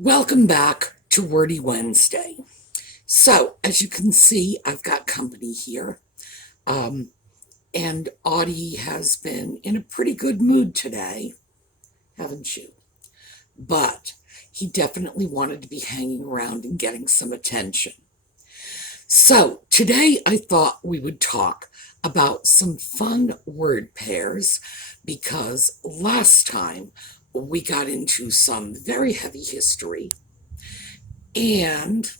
Welcome back to Wordy Wednesday. So, as you can see, I've got company here. And Audie has been in a pretty good mood today, haven't you? But he definitely wanted to be hanging around and getting some attention. So, today I thought we would talk about some fun word pairs because last time we got into some very heavy history. And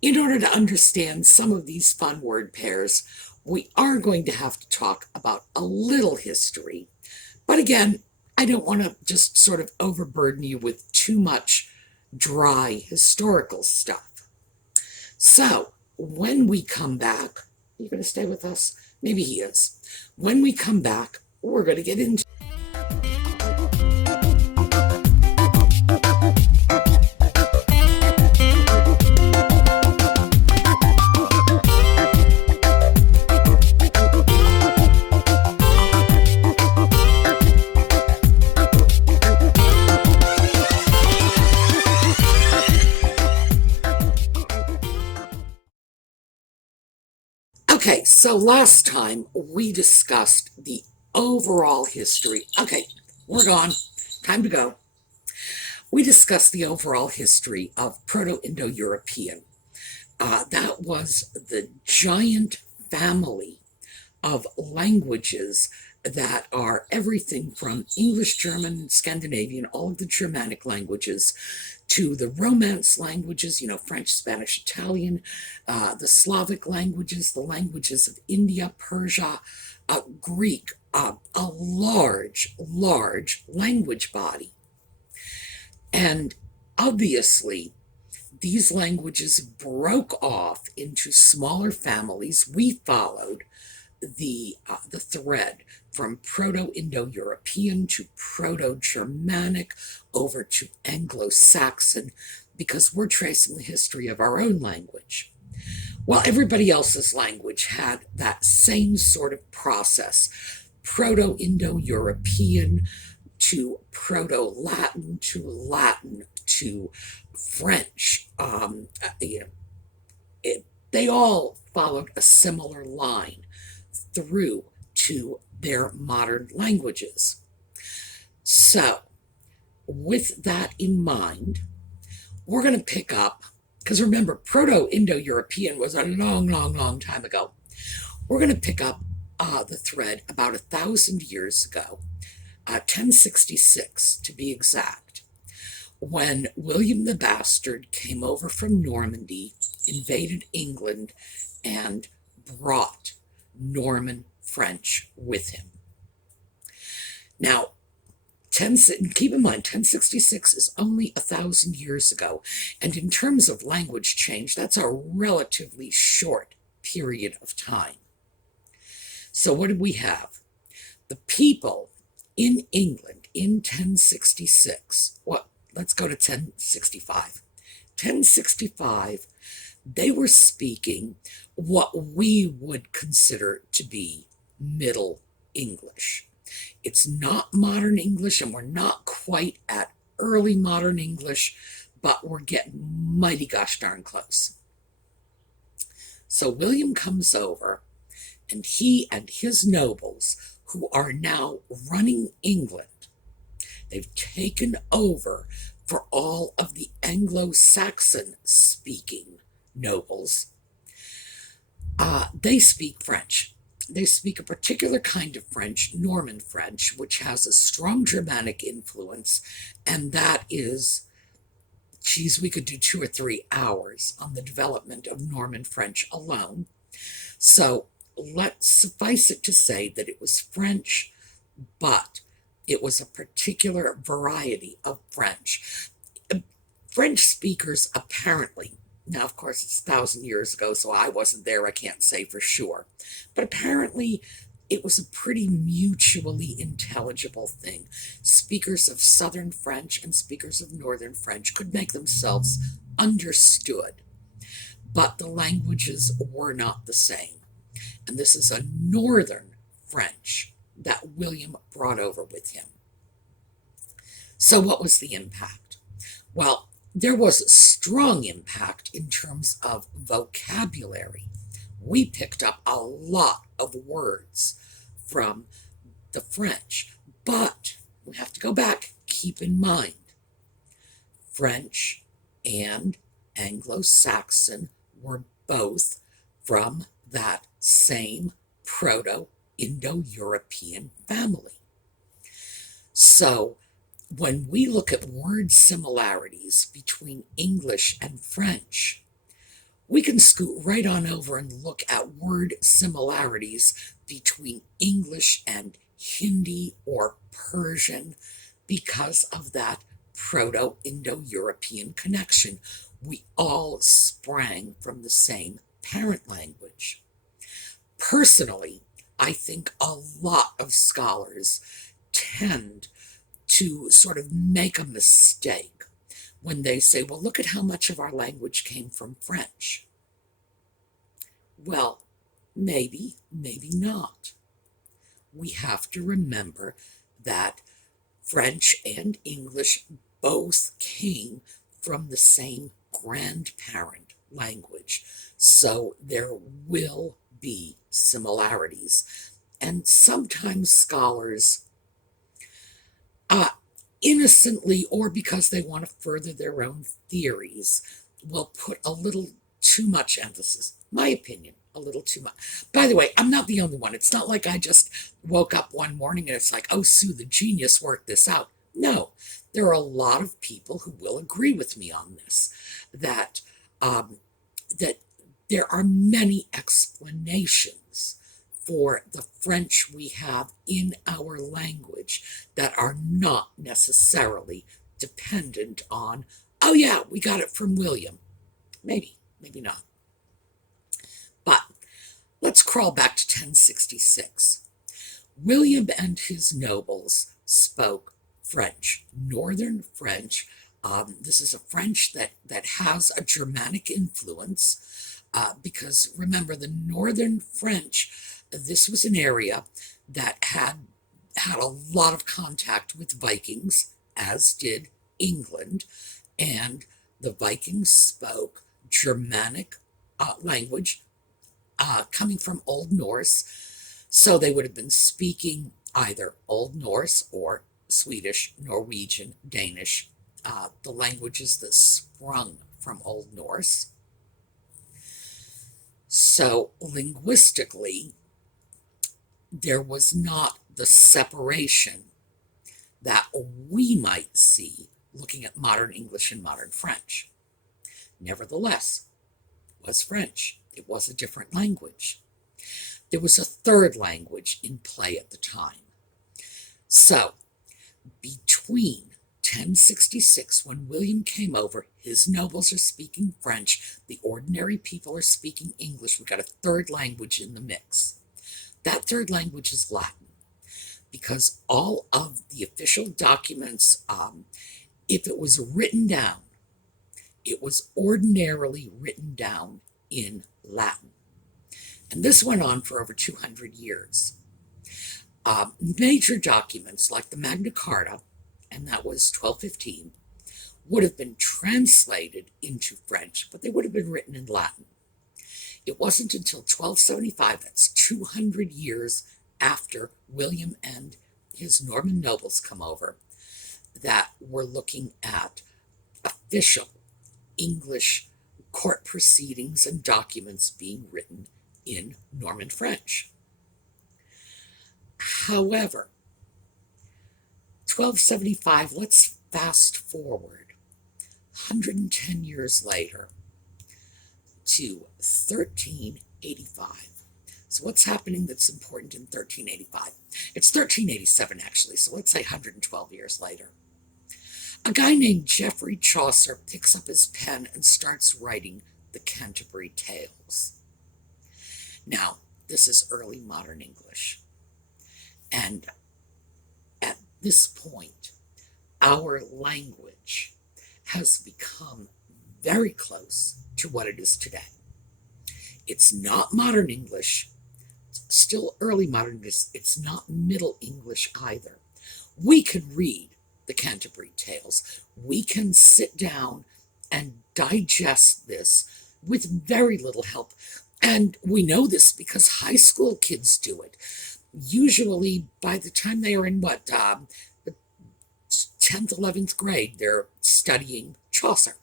in order to understand some of these fun word pairs, we are going to have to talk about a little history. But again, I don't want to just sort of overburden you with too much dry historical stuff. So, when we come back, are you going to stay with us? Maybe he is. When we come back, we're going to get into Okay, so last time we discussed the overall history. Okay, we're gone. Time to go. We discussed the overall history of Proto-Indo-European. That was the giant family of languages that are everything from English, German, Scandinavian, all of the Germanic languages, to the Romance languages, French, Spanish, Italian, the Slavic languages, the languages of India, Persia, Greek, a large language body. And obviously, these languages broke off into smaller families. We followed the thread from Proto-Indo-European to Proto-Germanic over to Anglo-Saxon because we're tracing the history of our own language. Well, everybody else's language had that same sort of process. Proto-Indo-European to Proto-Latin to Latin to French. They all followed a similar line through to their modern languages. So, with that in mind, we're going to pick up, because remember, Proto-Indo-European was a long time ago. We're going to pick up the thread about 1,000 years ago, 1066 to be exact, when William the Bastard came over from Normandy, invaded England, and brought Norman French with him. Now, keep in mind, 1066 is only 1,000 years ago, and in terms of language change, that's a relatively short period of time. So what did we have? The people in England in 1066, let's go to 1065. 1065, they were speaking what we would consider to be Middle English. It's not modern English, and we're not quite at early modern English, but we're getting mighty gosh darn close. So William comes over, and he and his nobles, who are now running England, they've taken over for all of the Anglo-Saxon speaking nobles. They speak French. They speak a particular kind of French, Norman French, which has a strong Germanic influence, and that is, we could do 2 or 3 hours on the development of Norman French alone. So let's suffice it to say that it was French, but it was a particular variety of French. French speakers apparently, now of course it's 1,000 years ago, so I wasn't there, I can't say for sure, but apparently it was a pretty mutually intelligible thing. Speakers of Southern French and speakers of Northern French could make themselves understood, but the languages were not the same. And this is a Northern French that William brought over with him. So what was the impact? Well, there was a strong impact in terms of vocabulary. We picked up a lot of words from the French, but we have to go back. Keep in mind, French and Anglo-Saxon were both from that same Proto-Indo-European family. So when we look at word similarities between English and French, we can scoot right on over and look at word similarities between English and Hindi or Persian because of that Proto-Indo-European connection. We all sprang from the same parent language. Personally, I think a lot of scholars tend to sort of make a mistake when they say, well, look at how much of our language came from French. Well, maybe, maybe not. We have to remember that French and English both came from the same grandparent language, so there will be similarities. And sometimes scholars, innocently or because they want to further their own theories, will put a little too much emphasis, my opinion, a little too much. By the way, I'm not the only one. It's not like I just woke up one morning and it's like, oh, Sue, the genius worked this out. No, there are a lot of people who will agree with me on this, that there are many explanations for the French we have in our language that are not necessarily dependent on, oh yeah, we got it from William. Maybe, maybe not. But let's crawl back to 1066. William and his nobles spoke French, Northern French. This is a French that has a Germanic influence because remember, the Northern French, this was an area that had a lot of contact with Vikings, as did England, and the Vikings spoke Germanic language coming from Old Norse, so they would have been speaking either Old Norse or Swedish, Norwegian, Danish, the languages that sprung from Old Norse. So linguistically, there was not the separation that we might see looking at modern English and modern French. Nevertheless, it was French. It was a different language. There was a third language in play at the time. So, between 1066, when William came over, his nobles are speaking French, the ordinary people are speaking English. We've got a third language in the mix. That third language is Latin, because all of the official documents, if it was written down, it was ordinarily written down in Latin. And this went on for over 200 years. Major documents like the Magna Carta, and that was 1215, would have been translated into French, but they would have been written in Latin. It wasn't until 1275, that's 200 years after William and his Norman nobles come over, that we're looking at official English court proceedings and documents being written in Norman French. However, 1275, let's fast forward 110 years later to 1385. So what's happening that's important in 1385? It's 1387 actually, so let's say 112 years later. A guy named Geoffrey Chaucer picks up his pen and starts writing the Canterbury Tales. Now, this is early modern English. And at this point, our language has become very close to what it is today. It's not modern English, it's still early modern English, it's not Middle English either. We can read the Canterbury Tales. We can sit down and digest this with very little help. And we know this because high school kids do it. Usually by the time they are in the 10th, 11th grade, they're studying Chaucer.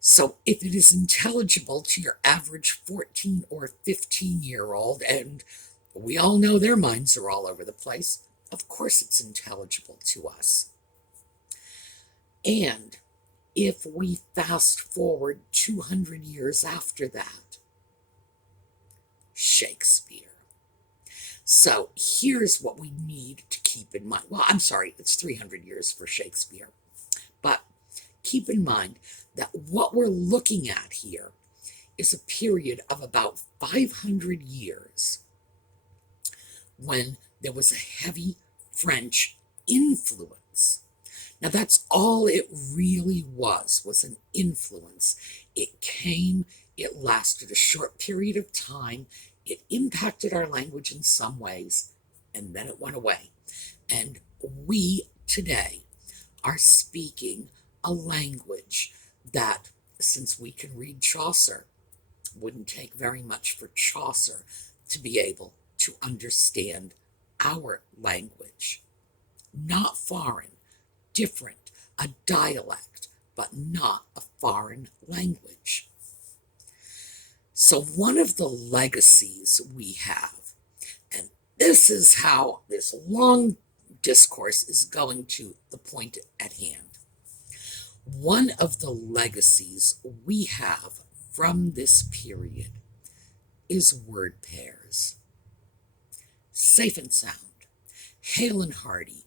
So if it is intelligible to your average 14 or 15-year-old, and we all know their minds are all over the place, of course it's intelligible to us. And if we fast forward 200 years after that, Shakespeare. So here's what we need to keep in mind. Well, I'm sorry, it's 300 years for Shakespeare. But keep in mind that what we're looking at here is a period of about 500 years when there was a heavy French influence. Now that's all it really was an influence. It came, it lasted a short period of time, it impacted our language in some ways, and then it went away. And we today are speaking a language that, since we can read Chaucer, wouldn't take very much for Chaucer to be able to understand our language. Not foreign, different, a dialect, but not a foreign language. So one of the legacies we have, and this is how this long discourse is going to the point at hand. One of the legacies we have from this period is word pairs. Safe and sound, hale and hearty,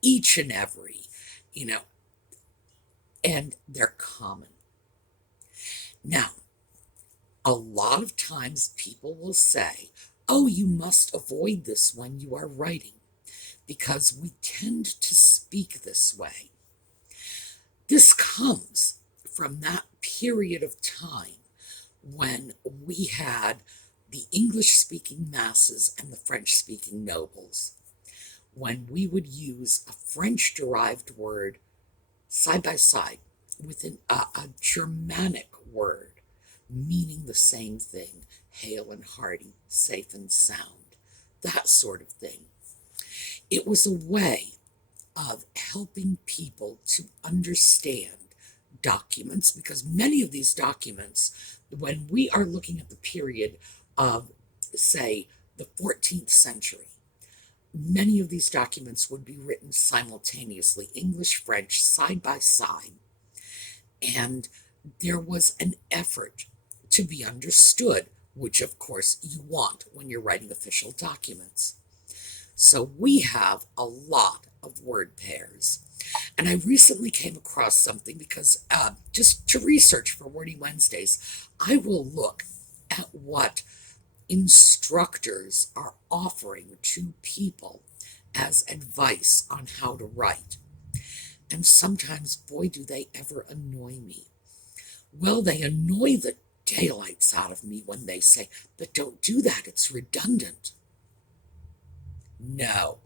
each and every, and they're common. Now, a lot of times people will say, oh, you must avoid this when you are writing because we tend to speak this way. This comes from that period of time when we had the English-speaking masses and the French-speaking nobles, when we would use a French-derived word side by side with a Germanic word meaning the same thing, hale and hearty, safe and sound, that sort of thing. It was a way of helping people to understand documents, because many of these documents, when we are looking at the period of, say, the 14th century, many of these documents would be written simultaneously, English, French, side by side. And there was an effort to be understood, which of course you want when you're writing official documents. So we have a lot of word pairs. And I recently came across something because just to research for Wordy Wednesdays, I will look at what instructors are offering to people as advice on how to write. And sometimes, boy, do they ever annoy me. Well, they annoy the daylights out of me when they say, but don't do that, it's redundant. No,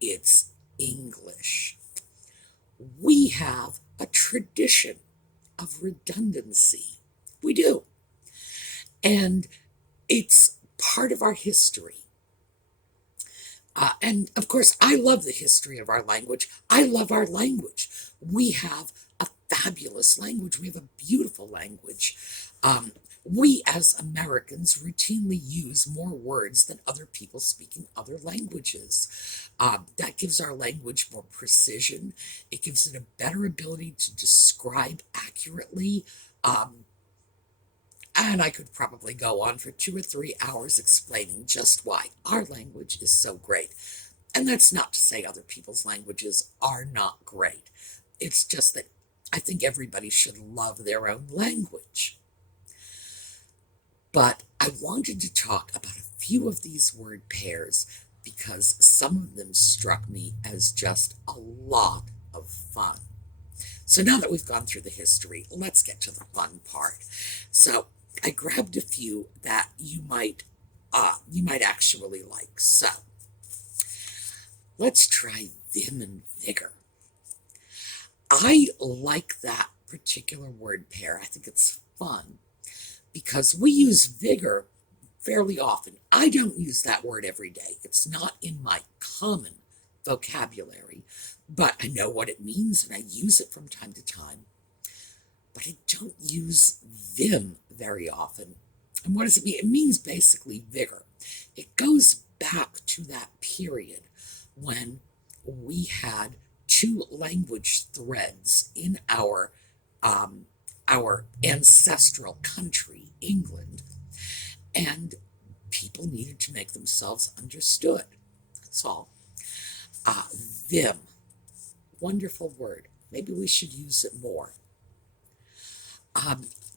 it's English. We have a tradition of redundancy. We do. And it's part of our history. And of course, I love the history of our language. I love our language. We have a fabulous language. We have a beautiful language. We as Americans routinely use more words than other people speaking other languages. That gives our language more precision. It gives it a better ability to describe accurately. And I could probably go on for 2 or 3 hours explaining just why our language is so great. And that's not to say other people's languages are not great. It's just that I think everybody should love their own language. But I wanted to talk about a few of these word pairs because some of them struck me as just a lot of fun. So now that we've gone through the history, let's get to the fun part. So I grabbed a few that you might actually like. So let's try vim and vigor. I like that particular word pair. I think it's fun because we use vigor fairly often. I don't use that word every day. It's not in my common vocabulary, but I know what it means and I use it from time to time. But I don't use vim very often. And what does it mean? It means basically vigor. It goes back to that period when we had two language threads in our ancestral country, England, and people needed to make themselves understood. That's all. Vim, wonderful word. Maybe we should use it more.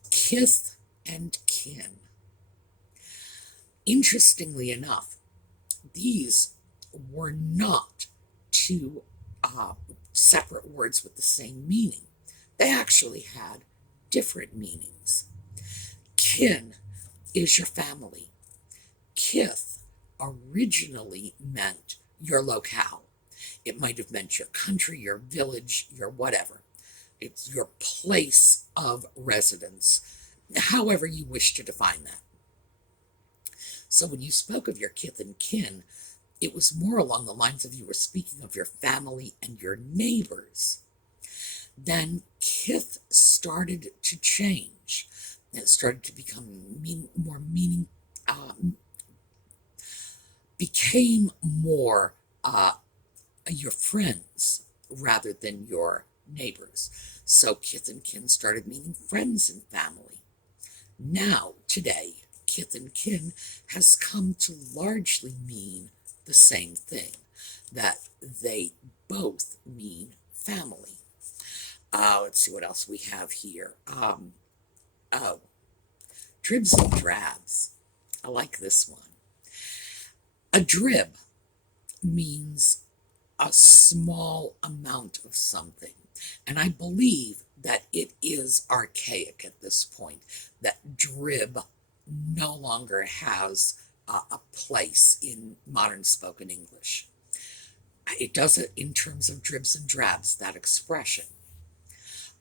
Kith and kin. Interestingly enough, these were not two separate words with the same meaning. They actually had different meanings. Kin is your family. Kith originally meant your locale. It might have meant your country, your village, your whatever. It's your place of residence, however you wish to define that. So when you spoke of your kith and kin, it was more along the lines of you were speaking of your family and your neighbors. Then kith started to change. It started to become more meaning, became more your friends rather than your neighbors. So kith and kin started meaning friends and family. Now, today, kith and kin has come to largely mean the same thing, that they both mean family. Let's see what else we have here. Dribs and drabs. I like this one. A drib means a small amount of something. And I believe that it is archaic at this point, that drib no longer has a place in modern spoken English. It does it in terms of dribs and drabs, that expression.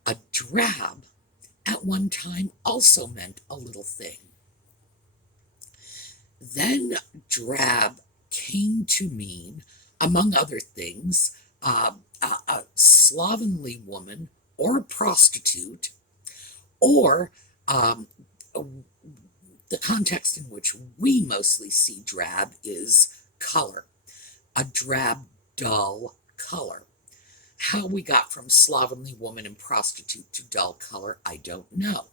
A drab at one time also meant a little thing. Then drab came to mean, among other things, a slovenly woman or a prostitute, or the context in which we mostly see drab is color, a drab, dull color. How we got from slovenly woman and prostitute to dull color, I don't know.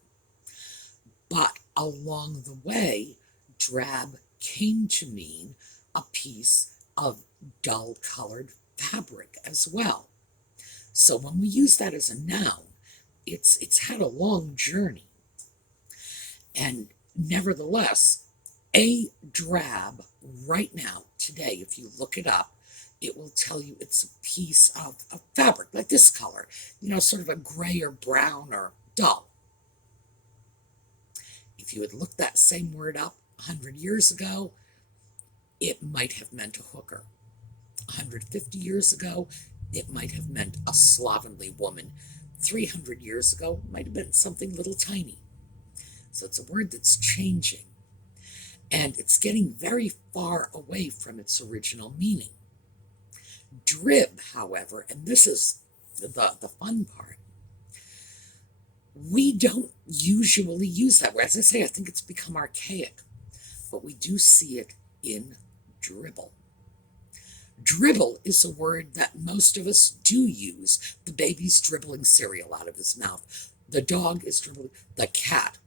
But along the way, drab came to mean a piece of dull-colored fabric as well. So when we use that as a noun, it's had a long journey. And nevertheless, a drab right now, today, if you look it up, it will tell you it's a piece of fabric, like this color, sort of a gray or brown or dull. If you had looked that same word up 100 years ago, it might have meant a hooker. 150 years ago, it might have meant a slovenly woman. 300 years ago, it might have been something little tiny. So it's a word that's changing. And it's getting very far away from its original meaning. Drib, however, and this is the fun part, we don't usually use that word. As I say, I think it's become archaic, but we do see it in dribble. Dribble is a word that most of us do use. The baby's dribbling cereal out of his mouth. The dog is dribbling. The cat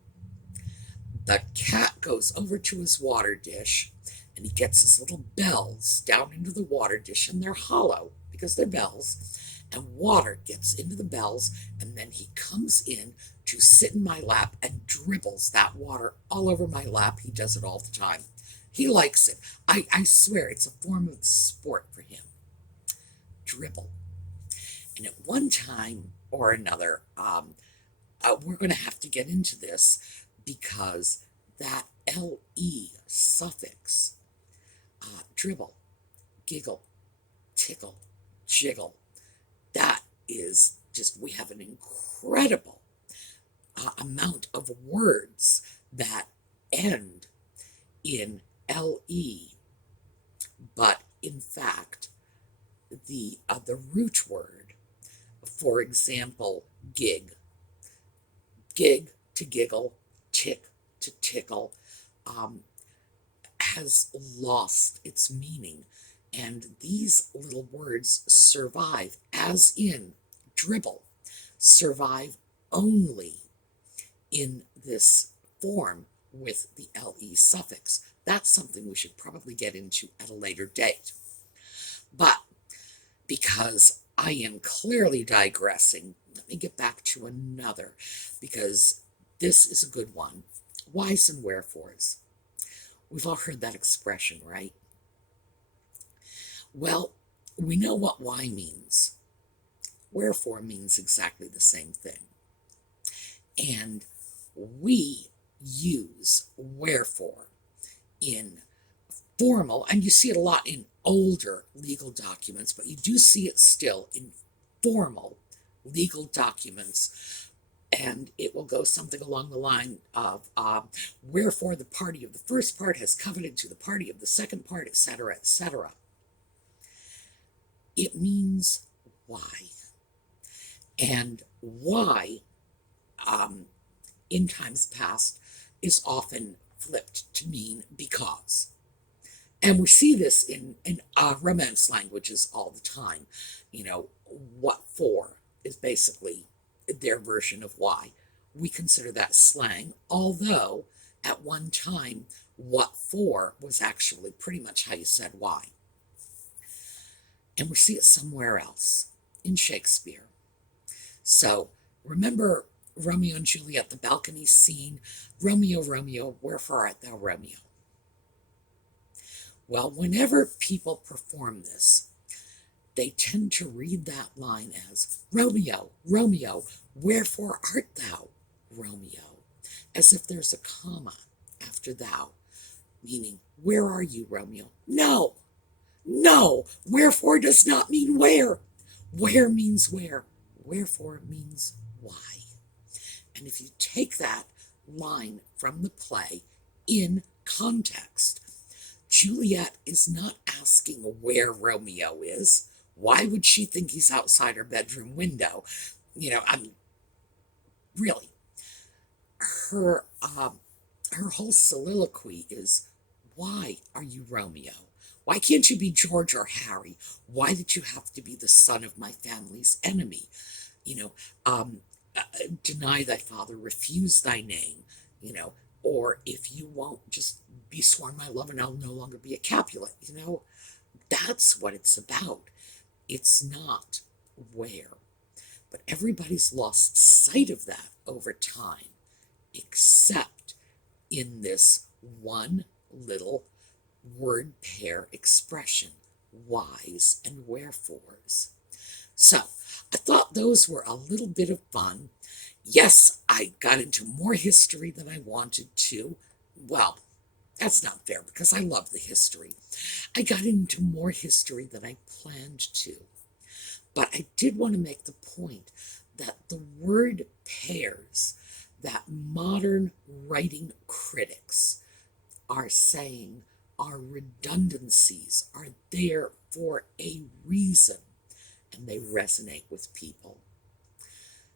goes over to his water dish and he gets his little bells down into the water dish, and they're hollow because they're bells, and water gets into the bells, and then he comes in to sit in my lap and dribbles that water all over my lap. He does it all the time. He likes it. I swear it's a form of sport for him. Dribble. And at one time or another, we're going to have to get into this because that LE suffix, dribble, giggle, tickle, jiggle. That is just, we have an incredible amount of words that end in LE, but in fact, the root word, for example, gig to giggle, tick to tickle, has lost its meaning. And these little words survive, as in dribble, survive only in this form with the LE suffix. That's something we should probably get into at a later date. But because I am clearly digressing, let me get back to another, because this is a good one. Whys and wherefores. We've all heard that expression, right? Well, we know what why means. Wherefore means exactly the same thing. And we use wherefore in formal, and you see it a lot in older legal documents, but you do see it still in formal legal documents, and it will go something along the line of wherefore the party of the first part has covenanted to the party of the second part, etc., etc. It means why. And why, in times past, is often flipped to mean because. And we see this in Romance languages all the time. You know, what for is basically their version of why. We consider that slang, although at one time, what for was actually pretty much how you said why. And we see it somewhere else, in Shakespeare. So, remember Romeo and Juliet, the balcony scene, Romeo, Romeo, wherefore art thou, Romeo? Well, whenever people perform this, they tend to read that line as, Romeo, Romeo, wherefore art thou, Romeo? As if there's a comma after thou, meaning, where are you, Romeo? No, no, wherefore does not mean where. Where means where. Wherefore means why. And if you take that line from the play in context, Juliet is not asking where Romeo is. Why would she think he's outside her bedroom window? You know, really. Her whole soliloquy is, why are you Romeo? Why can't you be George or Harry? Why did you have to be the son of my family's enemy? You know, deny thy father, refuse thy name, you know, or if you won't, just be sworn my love and I'll no longer be a Capulet, you know. That's what it's about. It's not where. But everybody's lost sight of that over time, except in this one little word pair expression, whys and wherefores. So, I thought those were a little bit of fun. Yes, I got into more history than I wanted to. Well, that's not fair because I love the history. I got into more history than I planned to. But I did want to make the point that the word pairs that modern writing critics are saying are redundancies, are there for a reason, and they resonate with people.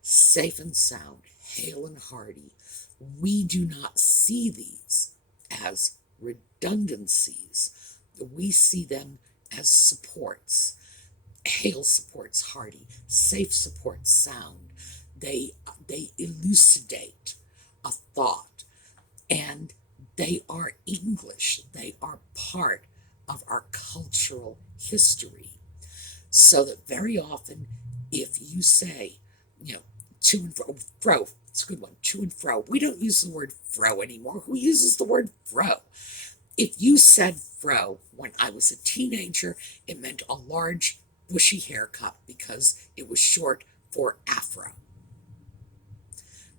Safe and sound, hale and hearty, we do not see these as redundancies. We see them as supports. Hale supports hearty, safe supports sound. They elucidate a thought, and they are English. They are part of our cultural history. So that very often, if you say, you know, to and fro, it's a good one, to and fro. We don't use the word fro anymore. Who uses the word fro? If you said fro when I was a teenager, it meant a large, bushy haircut because it was short for afro.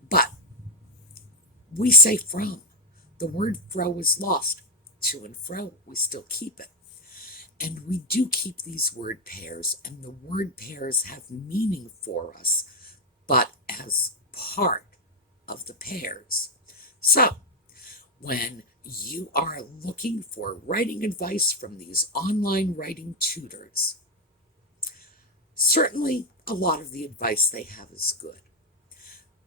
But we say from. The word fro was lost. To and fro, we still keep it. And we do keep these word pairs, and the word pairs have meaning for us, but as part of the pairs. So, when you are looking for writing advice from these online writing tutors, certainly a lot of the advice they have is good.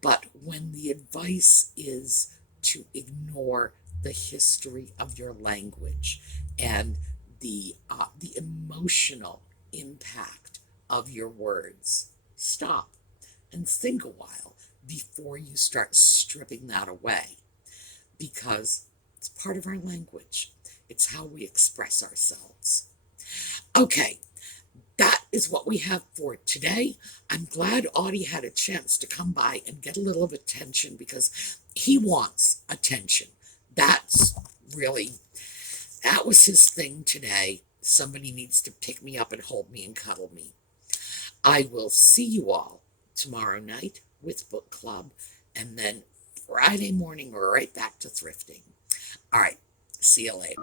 But when the advice is to ignore the history of your language and the emotional impact of your words, stop and think a while before you start stripping that away, because it's part of our language. It's how we express ourselves. Okay, that is what we have for today. I'm glad Audie had a chance to come by and get a little of attention, because he wants attention. That was his thing today. Somebody needs to pick me up and hold me and cuddle me. I will see you all tomorrow night with book club, and then Friday morning we're right back to thrifting. All right, see you later.